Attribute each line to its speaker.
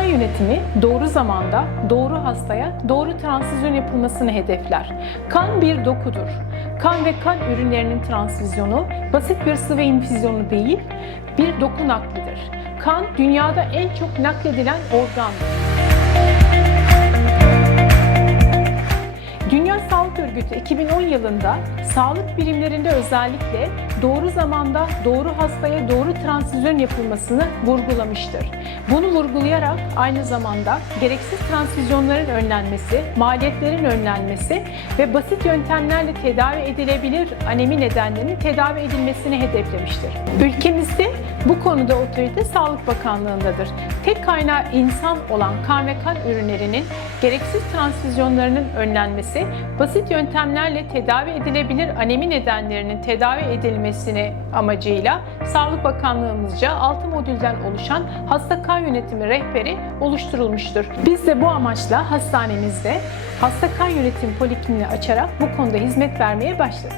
Speaker 1: kan yönetimi doğru zamanda, doğru hastaya doğru transfüzyon yapılmasını hedefler. Kan bir dokudur. Kan ve kan ürünlerinin transfüzyonu basit bir sıvı infüzyonu değil, bir doku naklidir. Kan dünyada en çok nakledilen organdır. Dünya Sağlık Örgütü 2010 yılında sağlık birimlerinde özellikle doğru zamanda doğru hastaya doğru transfüzyon yapılmasını vurgulamıştır. Bunu vurgulayarak aynı zamanda gereksiz transfüzyonların önlenmesi, maliyetlerin önlenmesi ve basit yöntemlerle tedavi edilebilir anemi nedenlerinin tedavi edilmesini hedeflemiştir. Ülkemizde bu konuda otorite Sağlık Bakanlığı'ndadır. Tek kaynağı insan olan kan ve kan ürünlerinin gereksiz transfüzyonlarının önlenmesi, basit yöntemlerle tedavi edilebilir anemi nedenlerinin tedavi edilmesini amacıyla Sağlık Bakanlığımızca 6 modülden oluşan hasta kan yönetimi rehberi oluşturulmuştur. Biz de bu amaçla hastanemizde hasta kan yönetimi polikliniği açarak bu konuda hizmet vermeye başladık.